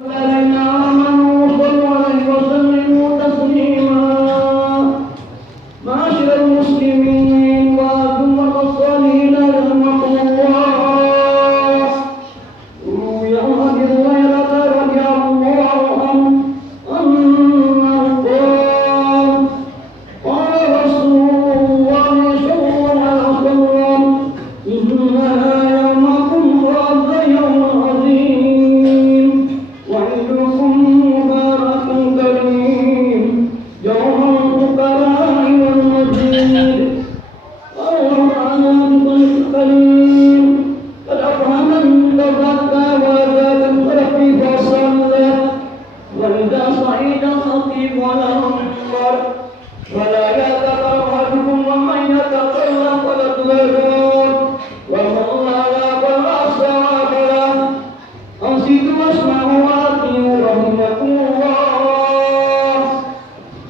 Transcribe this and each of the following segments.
الذين آمنوا صلوا عليه وسلموا تسليما. معاشر المسلمين وجملة الصالحين رحمكم الله. روي عن أبي هريرة رضي الله عنه أنه قال قال رسول الله صلى الله عليه وسلم إنها يومكم هذا يوم عظيم وعيدكم مبارك كريم يوم الفقراء والمسجد والرحمن الكريم قد أفهم من تزكى وزاد الخلق فصلى وإذا صعد الخطيب على المنبر ولا يتقرب أحدكم ومن يتقرب فلتغير ومن لا يقل أصاب له أنصتوا واسمعوا وأطيعوا رحمكم الله.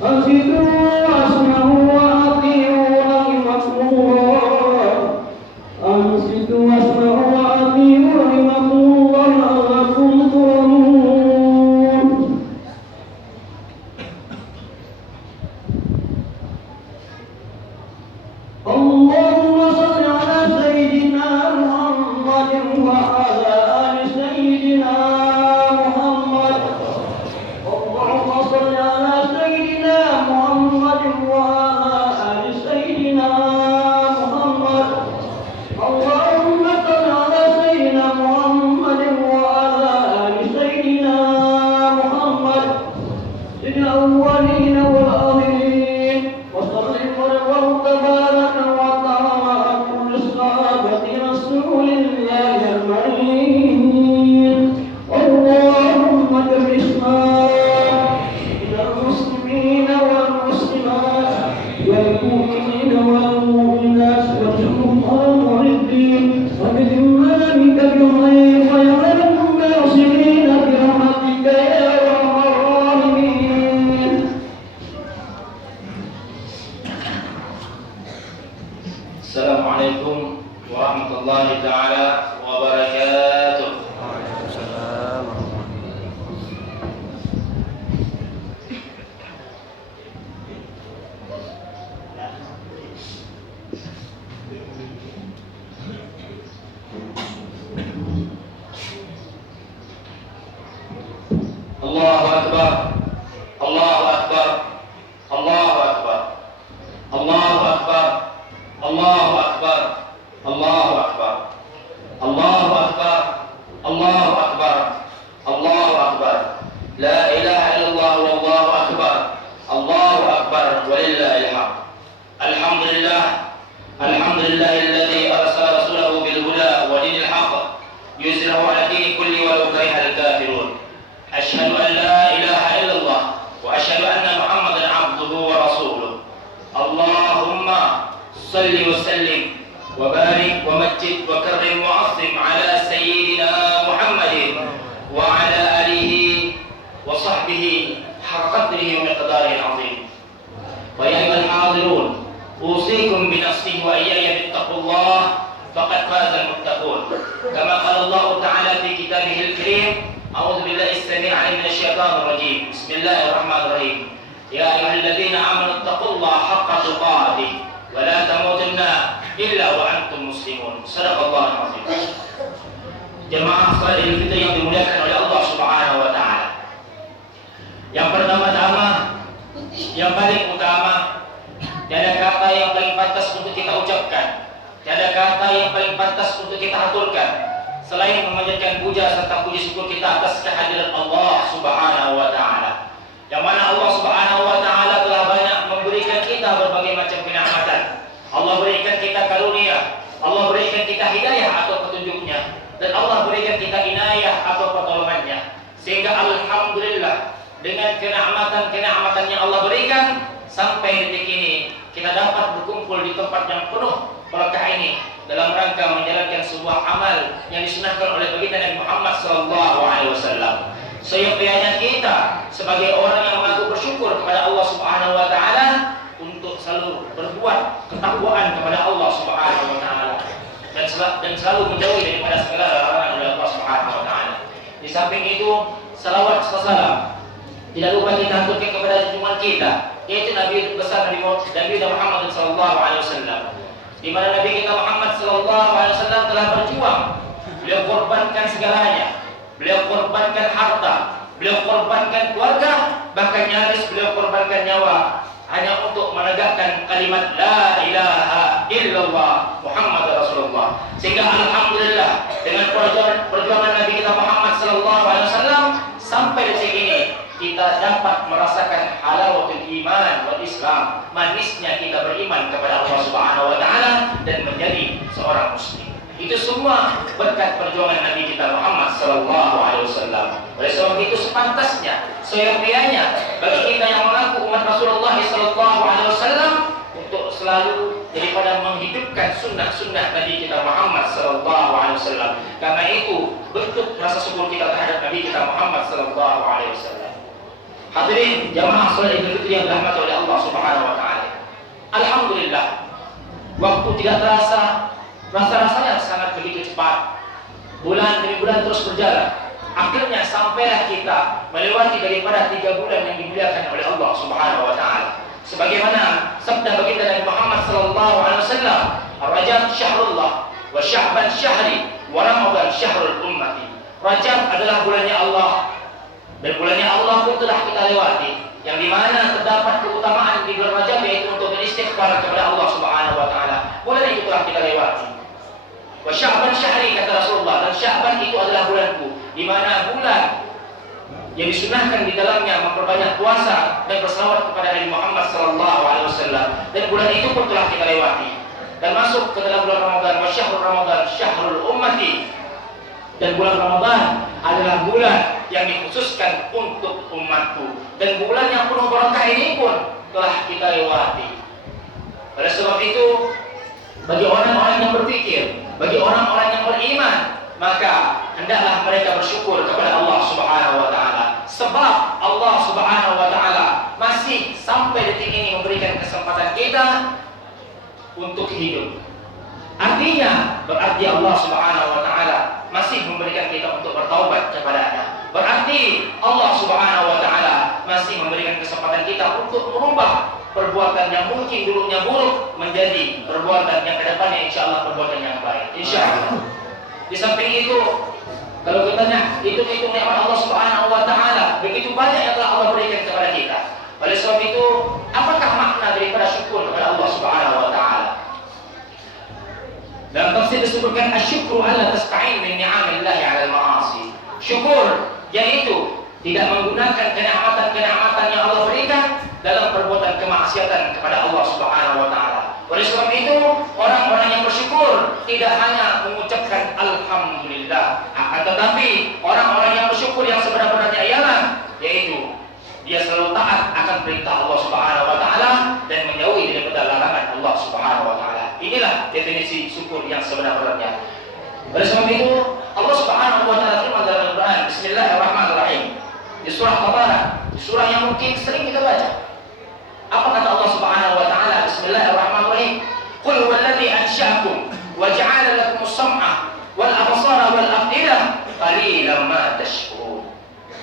أنصتوا واسمعوا وأطيعوا رحمكم الله. أنصتوا واسمعوا وأطيعوا رحمكم الله لعلكم ترحمون. اللهم صل على سيدنا محمد وعلى آل سيدنا محمد. اللهم صل على سيدنا محمد وعلى آل سيدنا محمد. اللهم صل على سيدنا محمد وعلى آل سيدنا محمد في الأولين والآخرين وسلم وتبارك وتعالى على كل صحابة رسول الله أجمعين. اللهم اجعلنا من المسلمين والمسلمات والمؤمنين والمؤمنات واجعلهم على المعدين وبذمامك بخير ويا الناصرين برحمتك يا أرحم الراحمين. Assalamualaikum warahmatullahi taala wabarakatuh. Allahu akbar. Allahu akbar. Allahu akbar. Allahu akbar. Allahu akbar. Allahu akbar. Allahu akbar. Allahu akbar. Allahu akbar. La ilaha illallah wallahu akbar. Allahu akbar walillahil hamd. Alhamdulillah. Alhamdulillahilladzi arsala rasulahu bil huda wa dinil haqq yuzhirahu 'ala dini kulli walau karihal kafirun. Asyhadu an la ilaha illallah wa asyhadu anna Muhammadan 'abduhu wa rasuluh. Allahumma صل وسلم وبارك ومجد وكرم وعظم على سيدنا محمد وعلى آله وصحبه حق قدره ومقداره العظيم. ويا أيها الحاضرون أوصيكم بنفسي وإياي باتقوا الله فقد فاز المتقون. كما قال الله تعالى في كتابه الكريم أعوذ بالله السميع العليم من الشيطان الرجيم بسم الله الرحمن الرحيم يا أيها الذين آمنوا اتقوا الله حق تقاته ولا تموتن إلا وأنتم مسلمون. Sadaqallahul azim. Jemaah salat Idul Fitri yang dimuliakan oleh Allah Subhanahu wa taala. Yang pertama-tama, yang paling utama, tiada kata yang paling pantas untuk kita ucapkan, tiada kata yang paling pantas untuk kita haturkan selain memanjatkan puja serta puji syukur kita atas kehadiran Allah Subhanahu wa taala. Yang mana Allah Subhanahu wa taala telah banyak memberikan kita berbagai macam kenikmatan. Allah berikan kita karunia, Allah berikan kita hidayah atau petunjuknya, dan Allah berikan kita inayah atau pertolongannya. Sehingga alhamdulillah dengan kenikmatan-kenikmatan yang Allah berikan sampai detik ini kita dapat berkumpul di tempat yang penuh berkah ini dalam rangka menjalankan sebuah amal yang disunahkan oleh baginda Nabi Muhammad SAW. Seyogyanya kita sebagai orang yang mengaku bersyukur kepada Allah Subhanahu wa taala untuk selalu berbuat ketakwaan kepada Allah Subhanahu wa taala dan selalu menjauhi daripada segala larangan oleh Allah Subhanahu wa taala. Di samping itu, salawat salam. Tidak lupa kita aturkan kepada junjungan kita, yaitu Nabi besar Nabi Muhammad sallallahu alaihi wasallam. Di mana Nabi kita Muhammad sallallahu alaihi wasallam telah berjuang. Beliau korbankan segalanya. Beliau korbankan harta, beliau korbankan keluarga, bahkan nyaris beliau korbankan nyawa hanya untuk menegakkan kalimat la ilaha illallah Muhammad Rasulullah. Sehingga alhamdulillah dengan perjuangan Nabi kita Muhammad sallallahu alaihi wasallam sampai detik ini kita dapat merasakan halawatul iman wal Islam, manisnya kita beriman kepada Allah Subhanahu wa taala dan menjadi seorang muslim. Itu semua berkat perjuangan Nabi kita Muhammad sallallahu alaihi wasallam. Oleh sebab itu sepantasnya, seyogyanya bagi kita yang mengaku umat Rasulullah sallallahu alaihi wasallam untuk selalu daripada menghidupkan sunnah-sunnah Nabi kita Muhammad sallallahu alaihi wasallam. Karena itu bentuk rasa syukur kita terhadap Nabi kita Muhammad sallallahu alaihi wasallam. Hadirin jamaah salat Idul Fitri yang dirahmati oleh Allah Subhanahu wa taala. Alhamdulillah, waktu tidak terasa, rasa-rasanya sangat begitu cepat. Bulan demi bulan terus berjalan. Akhirnya sampailah kita melewati daripada 3 bulan yang dimuliakan oleh Allah Subhanahu wa taala. Sebagaimana sabda baginda Nabi Muhammad sallallahu alaihi wasallam, "Rajab syahrullah wa Sya'ban syahri wa Ramadan syahrul ummati." Rajab adalah bulannya Allah dan bulannya Allah pun telah kita lewati, yang dimana terdapat keutamaan di bulan Rajab yaitu untuk beristighfar kepada Allah Subhanahu wa taala. Bulan itu telah kita lewati. Wa Sya'ban syahri kata Rasulullah, dan Sya'ban itu adalah bulanku, di mana bulan yang disunahkan di dalamnya memperbanyak puasa dan berselawat kepada Nabi Muhammad sallallahu alaihi wasallam, dan bulan itu pun telah kita lewati dan masuk ke dalam bulan Ramadan. Wa syahrul Ramadan syahrul ummati, dan bulan Ramadan adalah bulan yang dikhususkan untuk umatku, dan bulan yang penuh berkah ini pun telah kita lewati. Oleh sebab itu, bagi orang-orang yang berpikir, bagi orang-orang yang beriman, maka hendaklah mereka bersyukur kepada Allah Subhanahu wa taala. Sebab Allah Subhanahu wa taala masih sampai detik ini memberikan kesempatan kita untuk hidup. Artinya berarti Allah Subhanahu wa taala masih memberikan kita untuk bertaubat kepada-Nya. Berarti Allah Subhanahu wa taala masih memberikan kesempatan kita untuk merubah perbuatan yang mungkin dulunya buruk menjadi perbuatan yang kedepannya insyaallah perbuatan yang baik. Insyaallah. Di samping itu, kalau kita hitung-hitung nikmat Allah Subhanahu wa taala, begitu banyak yang telah Allah berikan kepada kita. Oleh sebab itu, apakah makna daripada syukur kepada Allah Subhanahu wa taala? Dalam tafsir disebutkan asyukru ala tasta'in min ni'amillahi 'alal ma'asi. Syukur yaitu tidak menggunakan kenikmatan-kenikmatan yang Allah berikan dalam perbuatan kemaksiatan kepada Allah Subhanahu wa taala. Oleh sebab itu, orang-orang yang bersyukur tidak hanya mengucapkan alhamdulillah, akan tetapi orang-orang yang bersyukur yang sebenar-benarnya ialah yaitu dia selalu taat akan perintah Allah Subhanahu wa taala dan menjauhi daripada larangan Allah Subhanahu wa taala. Inilah definisi syukur yang sebenar-benarnya. Oleh sebab itu, Allah Subhanahu wa taala firman dalam Al-Qur'an, Bismillahirrahmanirrahim. Di surah Tabarak, di surah yang mungkin sering kita baca. Apa kata Allah Subhanahu wa taala? Bismillahirrahmanirrahim. Qul huwallazi ansha'akum wa ja'ala lakumus sam'a wal absara wal af'idah qalilan ma tashkurun.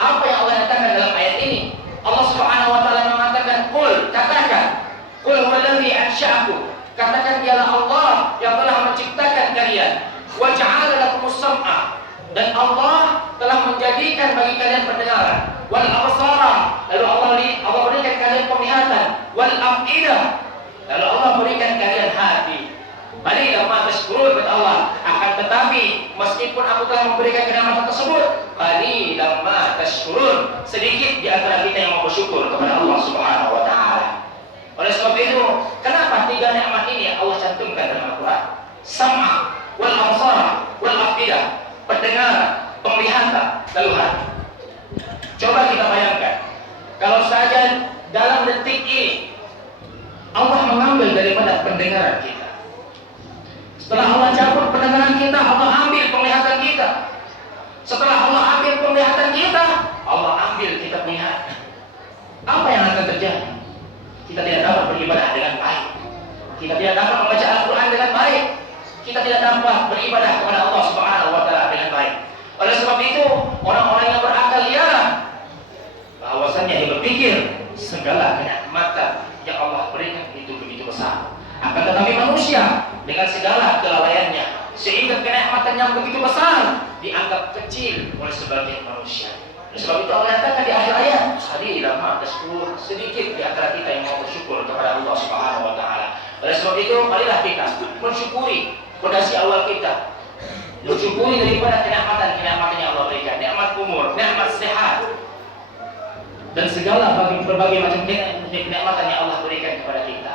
Apa yang Allah katakan dalam ayat ini? Allah Subhanahu wa taala mengatakan, "Qul," katakan, "Qul huwallazi ansha'akum." Katakan dialah Allah yang telah menciptakan kalian. Wa ja'ala lakumus sam'a, dan Allah telah menjadikan bagi kalian pendengaran. Wal absara, lalu Allah berikan kalian penglihatan. Wal af'idah, lalu Allah berikan kalian hati. Qalilan ma tashkurun, kata Allah. Akan tetapi meskipun aku telah memberikan kenikmatan tersebut, qalilan ma tashkurun, sedikit di antara kita yang mau bersyukur kepada Allah Subhanahu wa taala. Oleh sebab itu, kenapa 3 nikmat ini Allah cantumkan dalam Al-Qur'an? Sam'a wal absara wal af'idah, pendengaran, penglihatan, lalu hati. Coba kita bayangkan, kalau saja dalam detik ini Allah mengambil daripada pendengaran kita. Setelah Allah cabut pendengaran kita, Allah ambil penglihatan kita. Setelah Allah ambil penglihatan kita, Allah ambil kita punya hati. Apa yang akan terjadi? Kita tidak dapat beribadah dengan baik. Kita tidak dapat membaca Al-Quran dengan baik. Kita tidak dapat beribadah kepada Allah Subhanahu wa taala dengan baik. Oleh sebab itu, orang-orang yang berakal ialah sebagai manusia. Sebab itu Allah katakan di akhir ayat, "Qalilan ma tashkurun." Sedikit di antara kita yang mau bersyukur kepada Allah Subhanahu wa taala. Oleh sebab itu, marilah kita mensyukuri fondasi awal kita. Mensyukuri daripada kenikmatan yang Allah berikan, nikmat umur, nikmat sehat, dan segala berbagai macam kenikmatan yang Allah berikan kepada kita.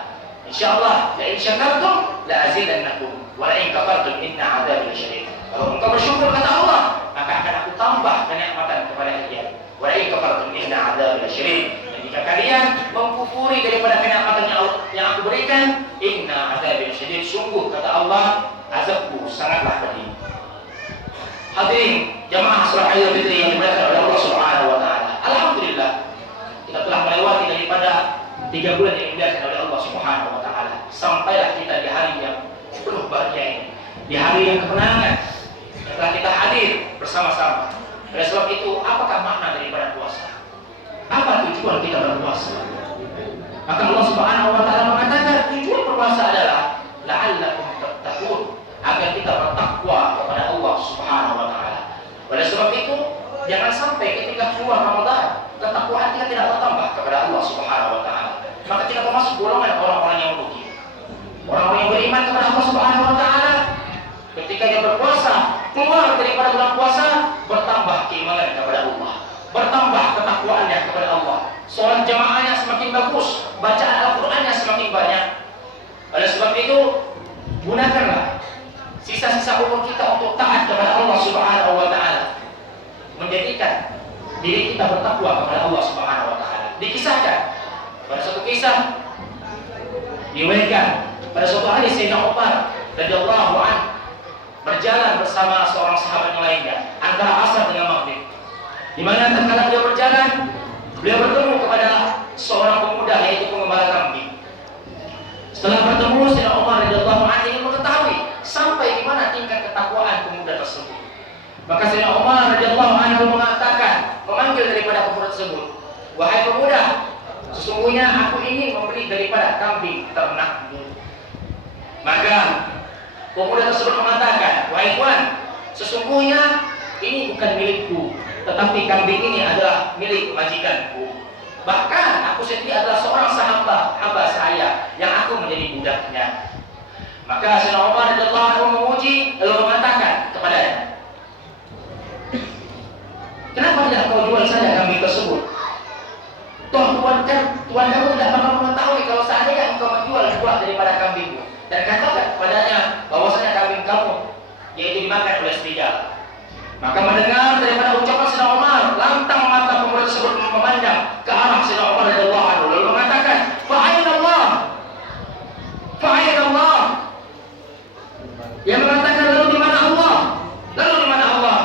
Insyaallah, la in syakartum la azidannakum wa la in kafartum inna 'adzabi lasyadid. Kalau engkau bersyukur kata Allah, maka akan aku tambah kenikmatan kepada kalian. Wa la in kafartum inna 'adzabi lasyadid. Dan jika kalian mengkufuri daripada kenikmatan yang aku berikan, inna 'adzabi lasyadid, sungguh kata Allah, azabku sangatlah pedih. Hadirin jamaah salat Idul Fitri yang dimuliakan oleh Allah Subhanahu wa taala. Alhamdulillah, kita telah melewati daripada 3 bulan yang dimuliakan oleh Allah Subhanahu wa taala. Sampailah kita di hari yang penuh bahagia ini, di hari yang kemenangan yang telah kita hadir bersama-sama. Oleh sebab itu, apakah makna daripada puasa? Apa tujuan kita berpuasa? Maka Allah Subhanahu wa taala mengatakan tujuan berpuasa adalah la'allakum tattaqun, agar kita bertakwa kepada Allah Subhanahu wa taala. Oleh sebab itu, jangan sampai ketika keluar Ramadan ketakwaan kita tidak bertambah kepada Allah Subhanahu wa taala. Maka kita termasuk golongan orang-orang yang merugi. Orang-orang yang beriman kepada Allah Subhanahu wa taala, ketika dia berpuasa, keluar daripada bulan puasa, bertambah keimanan kepada Allah, bertambah ketakwaannya kepada Allah. Salat jamaahnya semakin bagus, bacaan Al-Qur'annya semakin banyak. Oleh sebab itu, gunakanlah sisa-sisa umur kita untuk taat kepada Allah Subhanahu wa taala, menjadikan diri kita bertakwa kepada Allah Subhanahu wa taala. Dikisahkan pada suatu kisah diriwayatkan pada suatu hari Sayyidina Umar radhiyallahu anhu berjalan bersama seorang sahabat yang lainnya antara asar dengan maghrib, di mana tatkala beliau berjalan, beliau bertemu kepada seorang pemuda yaitu pengembala kambing. Setelah bertemu, Sayyidina Umar radhiyallahu anhu ingin mengetahui sampai di mana tingkat ketakwaan pemuda tersebut. Maka Sayyidina Umar radhiyallahu anhu mengatakan, memanggil daripada pemuda tersebut, "Wahai pemuda, sesungguhnya aku ingin membeli daripada kambing ternakmu." Maka pemuda tersebut mengatakan, "Wahai tuan, sesungguhnya ini bukan milikku, tetapi kambing ini adalah milik majikanku. Bahkan aku sendiri adalah seorang hamba saya yang aku menjadi budaknya." Maka Sayyidina Umar radhiyallahu anhu memuji lalu mengatakan kepadanya, "Kenapa tidak kau jual saja kambing tersebut? Toh tuan kamu tidak bakal mengetahui kalau seandainya engkau menjual buah daripada kambingmu, dan katakan kepadanya bahwasanya kambing kamu yaitu dimakan oleh serigala." Maka mendengar daripada ucapan Sayyidina Umar, lantang mata pemuda tersebut memandang ke arah Sayyidina Umar radhiyallahu anhu lalu mengatakan, "Fa'aina Allah? Fa'aina Allah?" Yang mengatakan, "Lalu di mana Allah? Lalu di mana Allah?"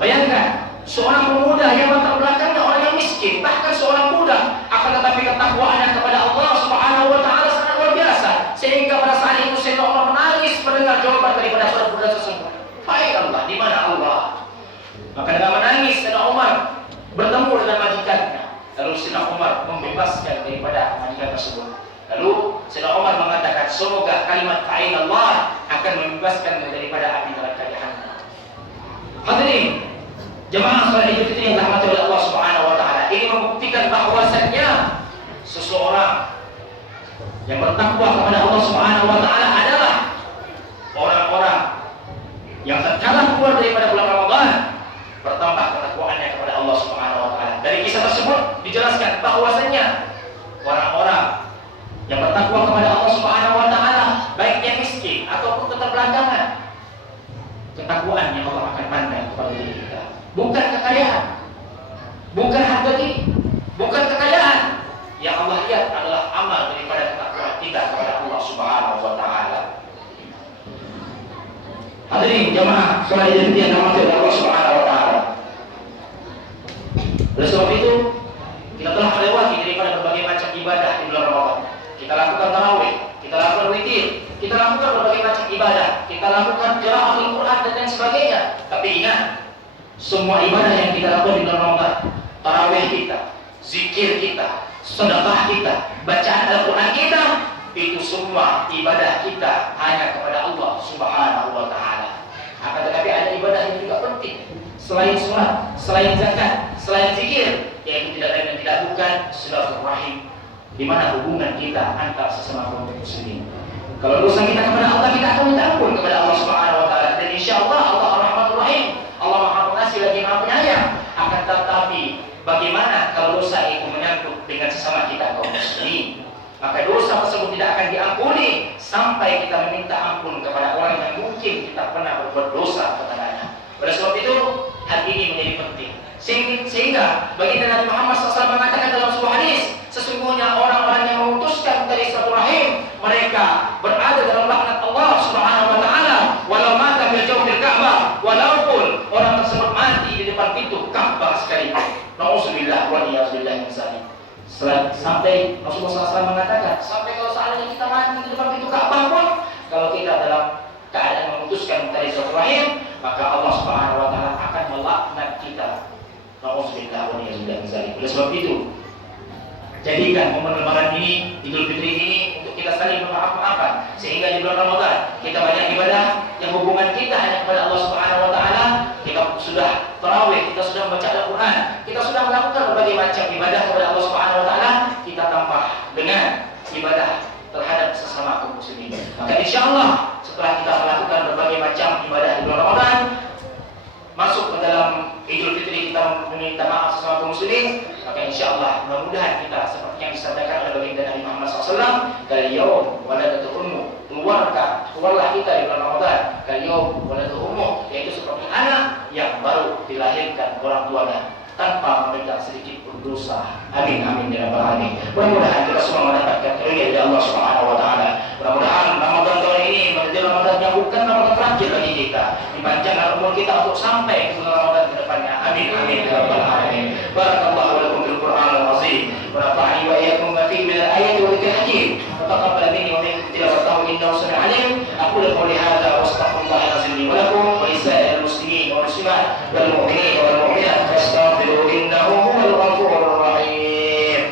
Bayangkan, seorang pemuda yang latar belakangnya orang yang miskin, bahkan seorang muda, akan tetapi ketakwaannya kepada Allah Subhanahu wa taala sangat luar biasa, sehingga pada saat itu Sayyidina Umar menangis mendengar jawaban daripada para pemuda tersebut. "Fa'aina Allah? Di mana Allah?" Maka dengan menangis Sayyidina Umar bertemu dengan majikannya. Lalu Sayyidina Umar membebaskan daripada majikan tersebut. Lalu Sayyidina Umar mengatakan, semoga kalimat fa'aina Allah akan membebaskan daripada api neraka Jahannam. Hadirin jemaah salat Idul Fitri yang dirahmati oleh Allah Subhanahu wa taala, ini membuktikan bahwasanya seseorang yang bertakwa kepada Allah Subhanahu wa taala adalah orang-orang yang tatkala keluar daripada bulan Ramadan bertambah ketakwaannya kepada Allah Subhanahu wa taala. Dari kisah tersebut dijelaskan bahwasanya orang-orang yang bertakwa kepada Allah Subhanahu wa taala, baik yang miskin ataupun keterbelakangan, ketakwaan yang Allah akan pandang kepada diri kita. Bukan kekayaan, bukan harta diri, bukan kekayaan. Yang Allah lihat adalah amal daripada ketakwaan kita kepada Allah Subhanahu wa taala. Hadirin jemaah salat Idul Fitri yang dirahmati oleh Allah Subhanahu wa taala. Oleh sebab itu, kita telah melewati daripada berbagai macam ibadah di bulan Ramadan. Kita lakukan tarawih, kita lakukan witir, kita lakukan berbagai macam ibadah, kita lakukan qiraatul Quran dan lain sebagainya. Tapi ingat, semua ibadah yang kita lakukan di bulan Ramadan, tarawih kita, zikir kita, sedekah kita, bacaan Al-Quran kita, itu semua ibadah kita hanya kepada Allah Subhanahu wa taala. Akan tetapi ada ibadah yang juga penting, selain sholat, selain zakat, selain zikir, yaitu tidak lain dan tidak bukan silaturahim, di mana hubungan kita antar sesama kaum muslimin. Kalau dosa kita kepada Allah, kita akan minta ampun kepada Allah Subhanahu wa taala, dan insyaallah Allah Ar-Rahmanur Rahim, Allah Maha Pengasih lagi Maha Penyayang. Akan tetapi bagaimana kalau dosa itu menyangkut dengan sesama kita kaum muslimin? Maka dosa tersebut tidak akan diampuni sampai kita meminta ampun kepada orang yang mungkin kita pernah berbuat dosa kepadanya. Oleh sebab itu, hal ini menjadi penting. Sehingga baginda Nabi Muhammad SAW mengatakan dalam sebuah hadis, sesungguhnya orang-orang yang memutuskan tali silaturahim, mereka berada dalam laknat Allah Subhanahu wa taala, walau mata fil jawfil Ka'bah, walaupun orang tersebut mati di depan pintu Ka'bah sekalipun. Nauzubillah wa iyyazubillah min dzalik. Sampai Rasulullah SAW mengatakan, sampai kalau seandainya kita mati di depan pintu Ka'bah pun, kalau kita dalam keadaan memutuskan tali silaturahim, maka Allah Subhanahu wa taala akan melaknat kita. Nauzubillah wa iyyazubillah min dzalik. Oleh sebab itu, jadikan momen Lebaran ini, Idul Fitri ini untuk kita saling bermaaf-maafan, sehingga di bulan Ramadan kita banyak ibadah yang hubungan kita hanya kepada Allah Subhanahu wa taala. Kita sudah tarawih, kita sudah membaca Al-Qur'an, kita sudah melakukan berbagai macam ibadah kepada Allah Subhanahu wa taala, kita tambah dengan ibadah terhadap sesama kaum muslimin. Maka insyaallah setelah kita melakukan berbagai macam ibadah di bulan Ramadan, masuk ke dalam Idul Fitri kita meminta maaf sesama kaum muslimin, maka insyaallah mudah-mudahan kita seperti yang disampaikan oleh baginda Nabi Muhammad SAW, kal-yaum waladatu ummu, keluarlah kita di bulan Ramadan, kal-yaum waladatu ummu, yaitu seperti anak yang baru dilahirkan orang tuanya tanpa memegang sedikit pun dosa. Amin amin ya rabbal alamin. Mudah-mudahan kita semua mendapatkan karunia dari Allah Subhanahu wa taala. Mudah-mudahan Ramadan tahun ini menjadi Ramadan yang bukan Ramadan terakhir bagi kita. Dipanjangkan umur kita untuk sampai ke bulan Ramadan ke depannya. Amin amin ya rabbal alamin. Barakallahu lakum fil Qur'anil azim. Wa nafa'ani wa iyyakum ma fihi min al-ayati wa dhikril hakim. Wa taqabbal minni wa minkum tilawatahu innahu sami'un 'alim. Aqulu qawli hadza wa astaghfirullahal azim li wa lakum wa lisa'iril muslimin wal muslimat wal mu'minin wal mu'minat fastaghfiruhu innahu huwal ghafurur rahim.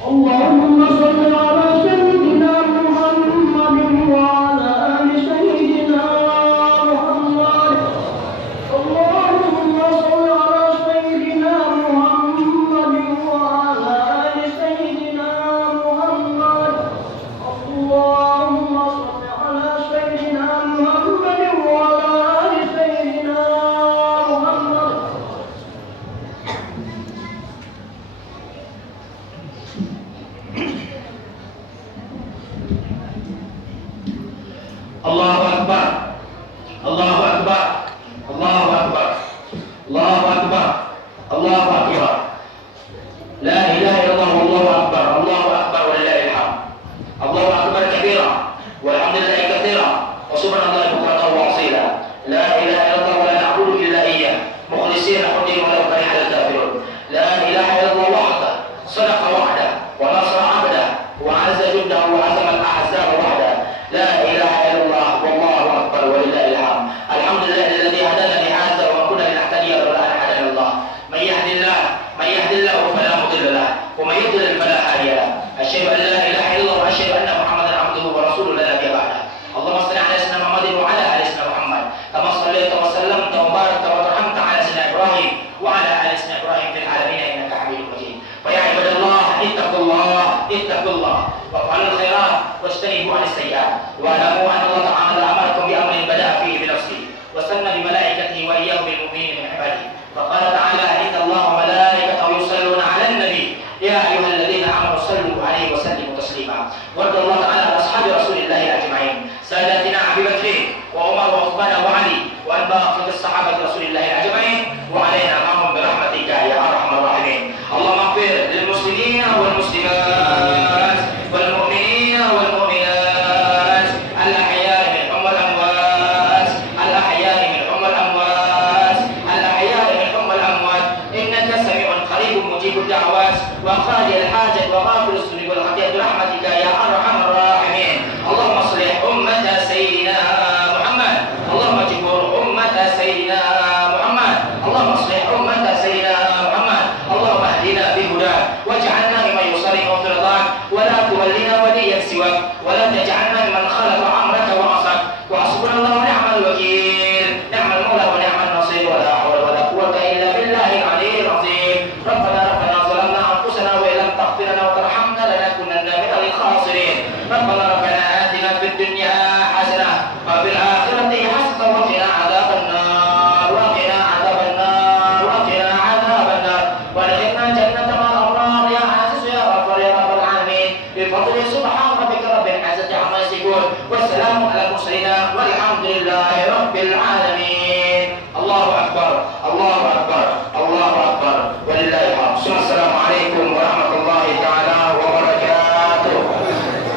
اللهم صل على سيدنا محمد وعلى آل سيدنا محمد. اللهم صل على سيدنا محمد وعلى آل سيدنا محمد. اللهم صل على سيدنا محمد وعلى آل سيدنا محمد. Allahu Akbar, Allahu Akbar, Allahu Akbar, Allahu Akbar, Allahu Akbar. La ilaha illallah wallahu akbar, Allahu akbar wa lillahil hamd. Allahu akbar kabira, walhamdulillahi katsira, wa subhanallahi bukratan wa asila. La ilaha illallah wa la na'budu illa iyyah, mukhlishina lahu wa law karihal kafirun. La ilaha illallah wahdahu, sadaqa wa'dahu, wa nasara 'abdahu, wa 'azza jundahu wa 'azama al-ahzaba wahdahu. La ilaha illallah wallahu akbar wa lillahil hamd. Alhamdulillahi alladhi hadana li hadha wa ma kunna linahtadiya lawla an hadana Allah. Man yahdihillahu fala mudilla lahu wa man yudlil fala hadiya lahu. Asyhadu an la ilaha illallah wa asyhadu anna Muhammadan 'abduhu wa rasuluhu la nabiyya ba'dahu. Allahumma shalli 'ala sayyidina Muhammadin wa 'ala ali sayyidina Muhammad kama shallaita wa sallamta wa barakta wa rahimta 'ala sayyidina Ibrahim wa 'ala ali sayyidina Ibrahim fil 'alamin innaka Hamidum Majid. Fa ya ibadallah ittaqullah wa fa'alul khairat wajtanibu 'anil sayyi'at. واعلموا ان الله تعالى امركم بامر بدا فيه بنفسه وسن بملائكته واياه بالمؤمنين من عباده. فقال تعالى ان الله وملائكته يصلون على النبي يا ايها الذين امنوا صلوا عليه وسلموا تسليما. وارض الله تعالى عن اصحاب رسول الله اجمعين ساداتنا ابي بكر وعمر وعثمان وعلي وان باقي الصحابه رسول الله اجمعين وعلينا معهم برحمتك يا ارحم الراحمين. اللهم اغفر للمسلمين والمسلمات والمؤمنين والمؤمنات الأحياء منهم والأموات إنك سميع قريب مجيب الدعوات وقاضي الحاجة وغافر الذنوب والخطيئة برحمتك يا أرحم الراحمين. اللهم اصلح أمة سيدنا محمد، اللهم اجبر أمة سيدنا محمد، اللهم اصلح أمة سيدنا محمد، اللهم اهدنا بهداك واجعلنا ممن يصلي في رضاك ولا تولنا وليا سواك ولا تجعلنا ممن خالف أمرك وعصاك. وحسبنا الله ونعم الوكيل، نعم المولى ونعم النصير. wassalamu ala mursalin walhamdulillahi rabbil alamin. Allahu akbar, Allahu akbar, Allahu akbar. Walillahi alhamd. Assalamualaikum warahmatullahi